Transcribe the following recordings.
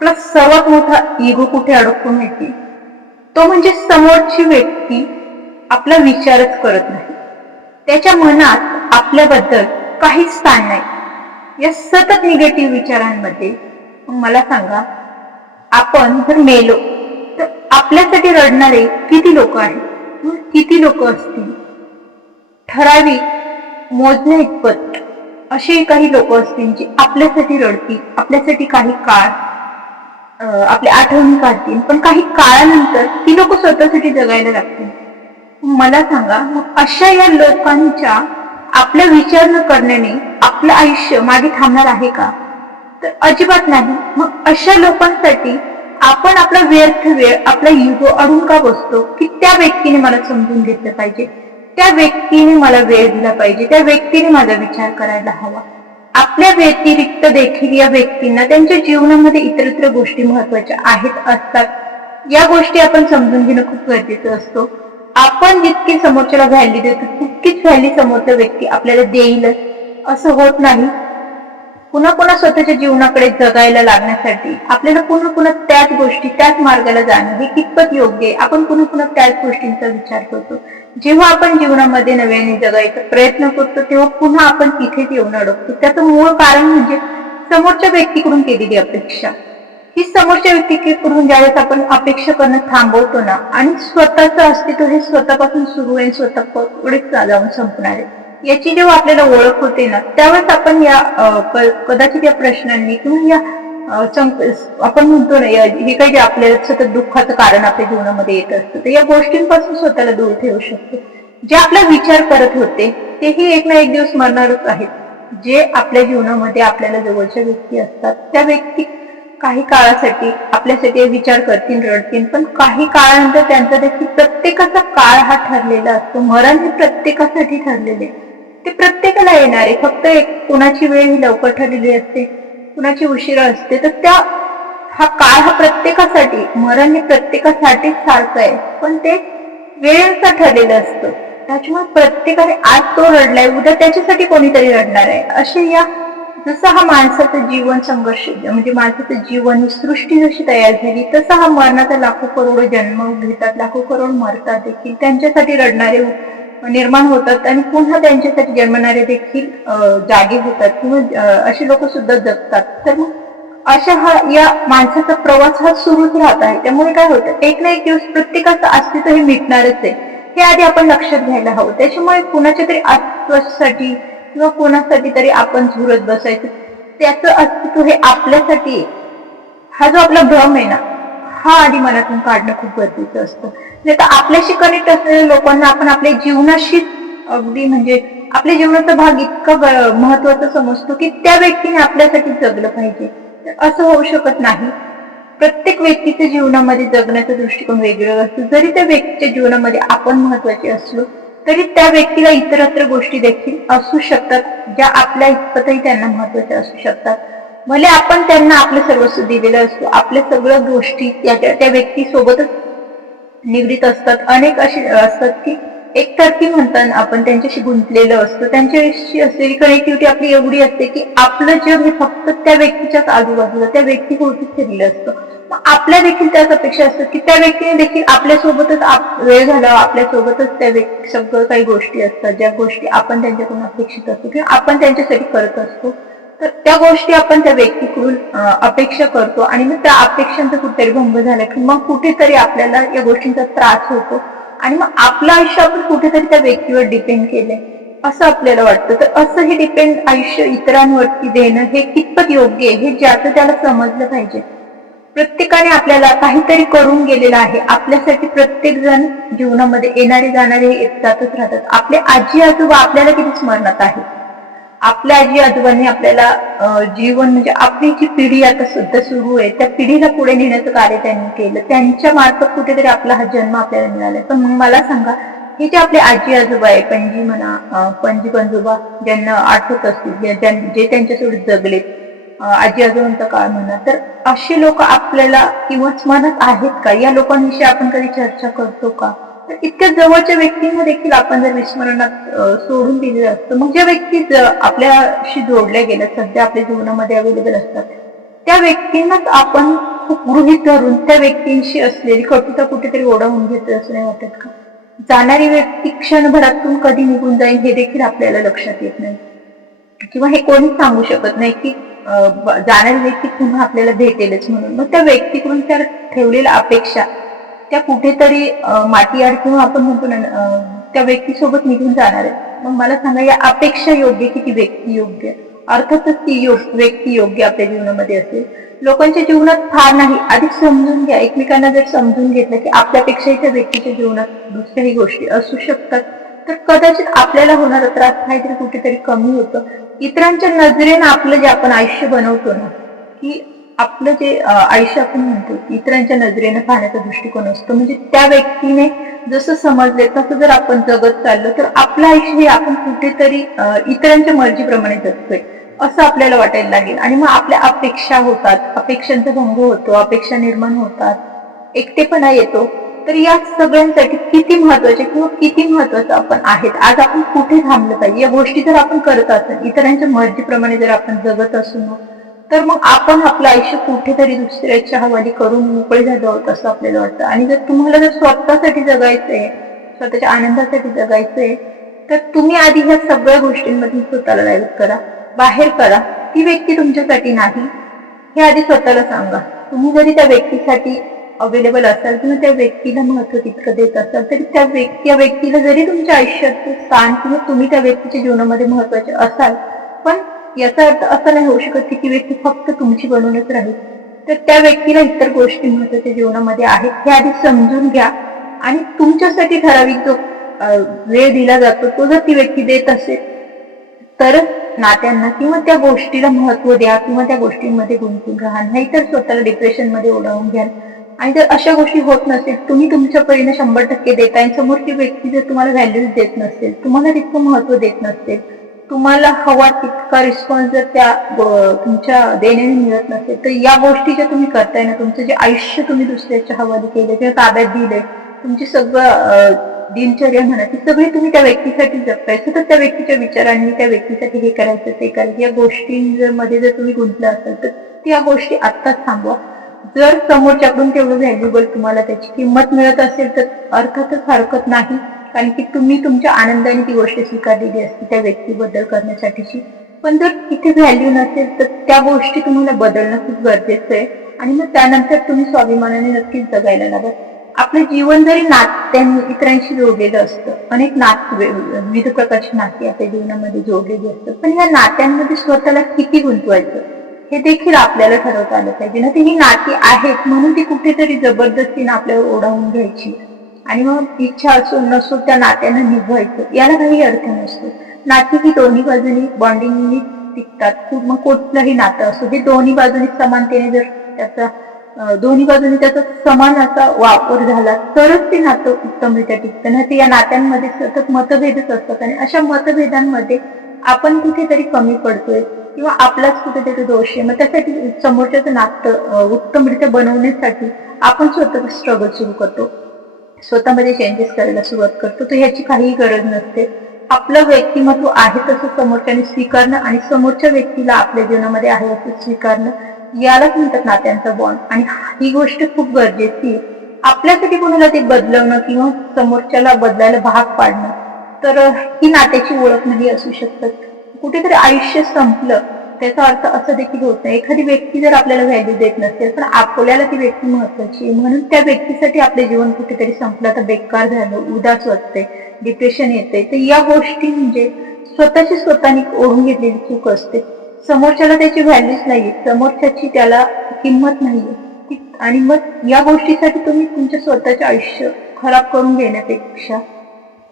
आपला सर्वात मोठा इगो कुठे अडकून येते? तो म्हणजे समोरची व्यक्ती आपला विचारच करत नाही. त्याच्या मनात आपल्याबद्दल काहीच स्थान नाही. या सतत निगेटिव्ह विचारांमध्ये मला सांगा आपण जर मेलो तर आपल्यासाठी रडणारे किती लोक आहेत? किती लोक असतील? ठराविक मोजण्या इतपत असे काही लोक असतील जे आपल्यासाठी रडतील आपल्यासाठी काही काळ अं, आपल्या आठवणी काढतील. पण काही काळानंतर ती लोक स्वतःसाठी जगायला लागतील. मला सांगा मग अशा या लोकांच्या आपला विचार न करण्याने आपलं आयुष्य मागे थांबणार आहे का? तर अजिबात नाही. मग अशा लोकांसाठी आपण आपला व्यर्थ वेळ आपला युगो अडून का बसतो? की त्या व्यक्तीने मला समजून घेतलं पाहिजे? त्या व्यक्तीने मला वेळ दिला पाहिजे? त्या व्यक्तीने माझा विचार करायला हवा? आपल्या व्यतिरिक्त देखील या व्यक्तींना त्यांच्या जीवनामध्ये इतरत्र गोष्टी महत्त्वाच्या आहेत असतात. या गोष्टी आपण समजून घेणं खूप गरजेचं असतो. आपण जितकी समोरच्याला व्हॅल्यू देतो तितकीच व्हॅल्यू समोरचा व्यक्ती आपल्याला देईलच. असं होत नाही. पुन्हा पुन्हा स्वतःच्या जीवनाकडे जगायला लागण्यासाठी आपल्याला पुन्हा पुन्हा त्याच गोष्टी त्याच मार्गाला जाणं हे कितपत योग्य आहे? आपण पुन्हा पुन्हा त्याच गोष्टींचा विचार करतो. जेव्हा आपण जीवनामध्ये नव्याने जगायचा प्रयत्न करतो तेव्हा पुन्हा आपण तिथेच येऊन अडकतो. त्याचं मूळ कारण म्हणजे समोरच्या व्यक्तीकडून केलेली अपेक्षा. ही समोरच्या व्यक्तीकडून ज्यावेळेस आपण अपेक्षा करणं थांबवतो ना आणि स्वतःचं अस्तित्व हे स्वतःपासून सुरू आहे स्वतःकडेच जाऊन संपणार आहे. याची जेव्हा आपल्याला ओळख होते ना त्यावेळेस आपण या कदाचित या प्रश्नांनी किंवा या आपण म्हणतो ना या- हे काही जे आपल्याला सतत दुःखाचं कारण आपल्या जीवनामध्ये येत असतं तर या गोष्टींपासून स्वतःला दूर ठेवू शकतो. जे आपला विचार करत होते तेही एक ना एक दिवस मरणारच आहेत. जे आपल्या जीवनामध्ये आपल्याला जवळच्या व्यक्ती असतात त्या व्यक्ती काही काळासाठी आपल्यासाठी विचार करतील रडतील पण काही काळानंतर त्यांचा देखील प्रत्येकाचा काळ हा ठरलेला असतो. मरण हे प्रत्येकासाठी ठरलेले आहे. ते प्रत्येकाला येणार आहे. फक्त एक कुणाची वेळ ही लवकर ठरलेली असते कुणाची उशिरा असते तर त्या हा काळ हा प्रत्येकासाठी मरण हे प्रत्येकासाठीच सारखं आहे. पण ते वेळेचं ठरलेलं असतं. त्याच्यामुळे प्रत्येकाने आज तो रडलाय उद्या त्याच्यासाठी कोणीतरी रडणार आहे. असे या जसं हा माणसाचं जीवन संघर्ष म्हणजे माणसाचं जीवन ही सृष्टी जशी तयार झाली तसा हा मरणाचा लाखो करोड जन्म घेतात लाखो करोड मरतात देखील. त्यांच्यासाठी रडणारे निर्माण होतात आणि पुन्हा त्यांच्यासाठी जन्मणारे देखील जागे होतात किंवा असे लोक सुद्धा जगतात. तर मग अशा हा या माणसाचा प्रवास हा सुरूच राहत आहे. त्यामुळे काय होतं एक ना एक दिवस प्रत्येकाचं अस्तित्व हे मिटणारच आहे. हे आधी आपण लक्षात घ्यायला हवं. त्याच्यामुळे कुणाच्या तरी अस्तित्वासाठी किंवा कोणासाठी तरी आपण झुरत बसायचं. त्याचं अस्तित्व हे आपल्यासाठी आहे. हा जो आपला भ्रम आहे ना हा आधी मनातून काढणं खूप गरजेचं असतं. नाही तर आपल्याशी कनेक्ट असलेल्या लोकांना आपण आपल्या जीवनाशी अगदी म्हणजे आपल्या जीवनाचा भाग इतका ग- महत्त्वाचा समजतो की त्या व्यक्तीने आपल्यासाठी जगलं पाहिजे. तर असं होऊ शकत नाही. प्रत्येक व्यक्तीच्या जीवनामध्ये जगण्याचा दृष्टिकोन वेगळं असतो. जरी त्या व्यक्तीच्या जीवनामध्ये आपण महत्त्वाचे असलो तरी त्या व्यक्तीला इतरत्र गोष्टी देखील असू शकतात ज्या आपल्या इतपतही त्यांना महत्त्वाच्या असू शकतात. भले आपण त्यांना आपलं सर्वस्व दिलेलं असतो आपल्या सगळ्या गोष्टी त्या त्या- त्या व्यक्तीसोबतच निगडीत असतात. अनेक असे असतात की एकतर्फी म्हणतात आपण त्यांच्याशी गुंतलेलं असतं. त्यांच्याशी असलेली कनेक्टिव्हिटी आपली एवढी असते की आपलं जग हे फक्त त्या व्यक्तीच्याच आजूबाजूला त्या व्यक्तीभोवती फिरलेलं असतं. मग आपल्या देखील त्याच अपेक्षा असतात की त्या व्यक्तीने देखील आपल्यासोबतच आप- वेळ घालावा. आपल्यासोबतच त्या व्यक्ती सगळं काही गोष्टी असतात. ज्या गोष्टी आपण त्यांच्याकडून अपेक्षित असतो किंवा आपण त्यांच्यासाठी करत असतो. तर त्या गोष्टी आपण त्या व्यक्तीकडून अपेक्षा करतो आणि मग त्या अपेक्षांचा कुठेतरी भंग झाला की मग कुठेतरी आपल्याला या गोष्टींचा त्रास होतो आणि मग आपलं आयुष्य आपण कुठेतरी त्या व्यक्तीवर डिपेंड केलंय. असं आपल्याला वाटतं. तर असं हे डिपेंड आयुष्य इतरांवरती देणं हे कितपत योग्य आहे हे ज्याचं त्याला समजलं पाहिजे. प्रत्येकाने आपल्याला काहीतरी करून गेलेलं आहे. आपल्यासाठी प्रत्येक जण जीवनामध्ये येणारे जाणारे येत जातच राहतात. आपले आजी आजोबा आपल्याला किती स्मरणात आहे आपल्या आजी आजोबांनी आपल्याला जीवन म्हणजे आपली जी पिढी आता सुद्धा सुरू आहे त्या पिढीला पुढे नेण्याचं कार्य त्यांनी केलं. त्यांच्या मार्फत कुठेतरी आपला हा जन्म आपल्याला मिळाला. पण मग मला सांगा हे जे आपले आजी आजोबा आहे पणजी म्हणा पणजी पंजोबा ज्यांना आठवत असतील जे त्यांच्यासोबत जगलेत आजी आजोबांचा काळ म्हणा तर असे लोक आपल्याला किंवा स्मरणात आहेत का? या लोकांविषयी आपण कधी चर्चा करतो का? तर इतक्या जवळच्या व्यक्तींना देखील आपण जर विस्मरणात सोडून दिलेलं असतं मग ज्या व्यक्ती आपल्याशी जोडल्या गेल्या सध्या आपल्या जीवनामध्ये अवेलेबल असतात त्या व्यक्तींनाच आपण खूप धरून त्या व्यक्तींशी असलेली कटुता कुठेतरी ओढवून घेत असं नाही वाटत का? जाणारी व्यक्ती क्षणभरातून कधी निघून जाईल हे देखील आपल्याला लक्षात येत नाही. किंवा हे कोणीच सांगू शकत नाही की जाणारी व्यक्ती पुन्हा आपल्याला भेटेलच म्हणून. मग त्या व्यक्तीकडून त्या ठेवलेल्या अपेक्षा त्या कुठेतरी माती मातीआड किंवा आपण म्हणतो ना त्या व्यक्तीसोबत निघून जाणार आहे मग मला सांगा या अपेक्षा योग्य की ती व्यक्ती योग्य? अर्थातच ती योग व्यक्ती योग्य आपल्या जीवनामध्ये असेल. लोकांच्या जीवनात फार नाही. अधिक समजून घ्या. एकमेकांना जर समजून घेतलं की आपल्यापेक्षाही त्या व्यक्तीच्या जीवनात दुसऱ्याही गोष्टी असू शकतात. तर कदाचित आपल्याला होणारा त्रास काहीतरी कुठेतरी कमी होतं. इतरांच्या नजरेनं आपलं जे आपण आयुष्य बनवतो ना की आपलं जे आयुष्य आपण म्हणतो इतरांच्या नजरेनं पाहण्याचा दृष्टिकोन असतो. म्हणजे त्या व्यक्तीने जसं समजले तसं जर आपण जगत चाललो तर आपलं आयुष्य हे आपण कुठेतरी इतरांच्या मर्जीप्रमाणे जगतोय असं आपल्याला वाटायला लागेल. आणि मग आपल्या अपेक्षा होतात अपेक्षांचा भंग होतो अपेक्षा निर्माण होतात एकटेपणा येतो. तर या सगळ्यांसाठी किती महत्त्वाचे किंवा किती महत्वाचं आपण आहेत? आज आपण कुठे थांबलं पाहिजे? या गोष्टी जर आपण करत असेल इतरांच्या मर्जीप्रमाणे जर आपण जगत असू तर मग आपण आपलं आयुष्य कुठेतरी दुसऱ्याच्या हवाली करून मोकळे झालो आहोत असं आपल्याला वाटतं. आणि जर तुम्हाला जर स्वतःसाठी जगायचंय स्वतःच्या आनंदासाठी जगायचंय तर तुम्ही आधी ह्या सगळ्या गोष्टींमधून स्वतःला डायव्हर्ट करा. बाहेर करा. ती व्यक्ती तुमच्यासाठी नाही हे आधी स्वतःला सांगा. तुम्ही जरी त्या व्यक्तीसाठी अवेलेबल असाल किंवा त्या व्यक्तीला महत्त्व तितकं देत असाल तरी त्या व्यक्ती त्या व्यक्तीला जरी तुमच्या आयुष्याचं स्थान किंवा तुम्ही त्या व्यक्तीच्या जीवनामध्ये महत्त्वाचे असाल पण याचा अर्थ असा नाही होऊ शकत की ती व्यक्ती फक्त तुमची बनूनच राहील. तर त्या व्यक्तीला इतर गोष्टी महत्त्वाच्या जीवनामध्ये आहेत हे आधी समजून घ्या. आणि तुमच्यासाठी ठराविक जो वेळ दिला जातो तो जर ती व्यक्ती देत असेल तर नात्यांना किंवा त्या गोष्टीला महत्त्व द्या किंवा त्या गोष्टींमध्ये गुंतून राहा. नाहीतर स्वतःला डिप्रेशनमध्ये ओढावून घ्याल आणि जर अशा गोष्टी होत नसेल तुम्ही तुमच्या परीने शंभर टक्के देताय आणि समोरची व्यक्ती जर तुम्हाला व्हॅल्यूज देत नसेल तुम्हाला तितकं महत्त्व देत नसेल तुम्हाला हवा तितका रिस्पॉन्स जर त्या तुमच्या देण्याने मिळत नसेल तर या गोष्टी ज्या तुम्ही करताय ना तुमचं जे आयुष्य तुम्ही दुसऱ्याच्या हवाली केलं किंवा ताब्यात दिलंय तुमची सगळं दिनचर्या म्हणा ती सगळी तुम्ही त्या व्यक्तीसाठी जगताय. सतत त्या व्यक्तीच्या विचारांनी त्या व्यक्तीसाठी हे करायचं ते करायचं. या गोष्टी जर मध्ये जर तुम्ही गुंतलं असाल तर त्या गोष्टी आत्ताच थांबवा. जर समोरच्याकडून तेवढं व्हॅल्युबल तुम्हाला त्याची किंमत मिळत असेल तर अर्थातच हरकत नाही. कारण की तुम्ही तुमच्या आनंदाने ती गोष्ट स्वीकारलेली असते त्या व्यक्तीबद्दल करण्यासाठीची. पण जर तिथे व्हॅल्यू नसेल तर त्या गोष्टी तुम्हाला बदलणं खूप गरजेचं आहे. आणि मग त्यानंतर तुम्ही स्वाभिमानाने नक्कीच जगायला लागत आपलं जीवन जरी नात्यांनी इतरांशी जोडलेलं असतं अनेक नात विविध प्रकारची नाती आपल्या जीवनामध्ये जोडलेली असतात पण या नात्यांमध्ये स्वतःला किती गुंतवायचं? हे देखील आपल्याला ठरवता आलं पाहिजे. ना ती ही नाती आहेत म्हणून ती कुठेतरी जबरदस्तीने आपल्याला ओढावून घ्यायची. आणि मग इच्छा असो नसो त्या नात्यानं निभवायचं. याला काही अर्थ नसतो. नाती ही दोन्ही बाजूनी बॉन्डिंगनी टिकतात. खूप मग कुठलंही नातं असो हे दोन्ही बाजूनी समानतेने जर त्याचा दोन्ही बाजूनी त्याचा समान असा वापर झाला तरच ते नातं उत्तमरित्या टिकतं. नाही तर या नात्यांमध्ये सतत मतभेदच असतात आणि अशा मतभेदांमध्ये आपण कुठेतरी कमी पडतोय किंवा आपलाच कुठेतरी दोष आहे. मग त्यासाठी समोरच्याचं नातं उत्तमरित्या बनवण्यासाठी आपण स्वतः स्ट्रगल सुरू करतो. स्वतःमध्ये चेंजेस करायला सुरुवात करतो. तर ह्याची काहीही गरज नसते. आपलं व्यक्तिमत्व आहे तसं समोरच्याने स्वीकारणं आणि समोरच्या व्यक्तीला आपल्या जीवनामध्ये आहे असं स्वीकारणं यालाच म्हणतात नात्यांचा बॉन्ड आणि ही गोष्ट खूप गरजेची आहे. आपल्यासाठी कोणाला ते बदलवणं किंवा समोरच्याला बदलायला भाग पाडणं तर ही नात्याची ओळख नाही असू शकत. कुठेतरी आयुष्य संपलं त्याचा अर्थ असं देखील होत नाही एखादी व्यक्ती जर आपल्याला व्हॅल्यू देत नसेल पण आपल्याला ती व्यक्ती महत्वाची आहे. म्हणून त्या व्यक्तीसाठी आपले जीवन कुठेतरी संपलं तर बेकार झालं उदास वाटते डिप्रेशन येते. तर या गोष्टी म्हणजे स्वतःची स्वतःने ओढून घेतलेली चूक असते. समोरच्याला त्याची व्हॅल्यूच नाहीये समोरच्याची त्याला किंमत नाहीये. आणि मग या गोष्टीसाठी तुम्ही तुमच्या स्वतःचे आयुष्य खराब करून घेण्यापेक्षा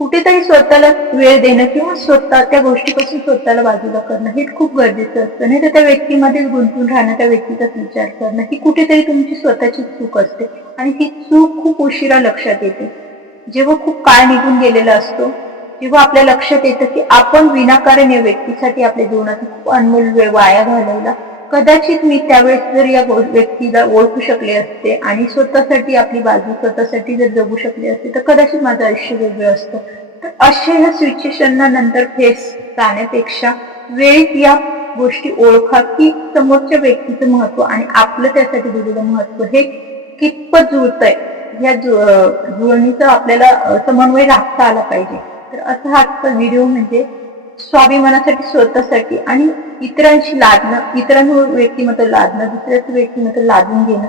कुठेतरी स्वतःला वेळ देणं किंवा स्वतः त्या गोष्टीपासून स्वतःला बाजूला करणं हे खूप गरजेचं असतं. नाही तर त्या व्यक्तीमध्येच गुंतून राहणं त्या व्यक्तीचाच विचार करणं ही कुठेतरी तुमची स्वतःची चूक असते. आणि ही चूक खूप उशिरा लक्षात येते. जेव्हा खूप काळ निघून गेलेला असतो जेव्हा आपल्या लक्षात येतं की आपण विनाकारण या व्यक्तीसाठी आपल्या जीवनात खूप अनमोल वेळ वाया घालवला. कदाचित मी त्यावेळेस जर या व्यक्तीला ओळखू शकले असते आणि स्वतःसाठी आपली बाजू स्वतःसाठी जर जगू शकले असते तर कदाचित माझं आयुष्य वेगळं असतं. तर अशा ह्या सिच्युएशनला नंतर फेस जाण्यापेक्षा वेळेत या गोष्टी ओळखा की समोरच्या व्यक्तीचं महत्त्व आणि आपलं त्यासाठी दिलेलं महत्त्व हे कितपत जुळतंय ह्या जु- जुळणीचा आपल्याला समन्वय राखता आला पाहिजे. तर असा हा आजचा व्हिडिओ म्हणजे स्वाभिमानासाठी स्वतःसाठी आणि इतरांशी लादणं इतरांवर व्यक्तिमत्व लादणं दुसऱ्याचं व्यक्तिमत्व लादून घेणं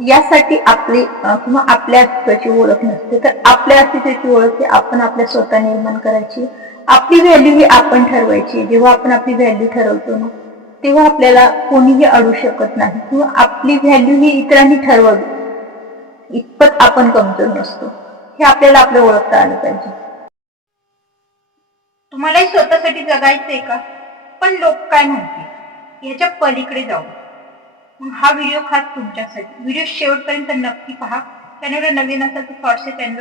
यासाठी आपली किंवा आपल्या अस्तित्वाची ओळख नसते. तर आपल्या अस्तित्वाची ओळख ही आपण आपल्या स्वतः निर्माण करायची. आपली व्हॅल्यू ही आपण ठरवायची. जेव्हा आपण आपली व्हॅल्यू ठरवतो ना तेव्हा आपल्याला कोणीही अडू शकत नाही. किंवा आपली व्हॅल्यू ही इतरांनी ठरवावी. इतपत आपण कमजोर नसतो. हे आपल्याला आपलं ओळखता आलं पाहिजे. तुम्हालाही स्वतःसाठी जगायचंय का? पण लोक काय म्हणतील? याच्या पलीकडे जाऊ. मग हा व्हिडिओ खास तुमच्यासाठी. व्हिडिओ शेवटपर्यंत नक्की पहा. चॅनलला नवीन असाल तर थॉट्सच्या चॅनलवर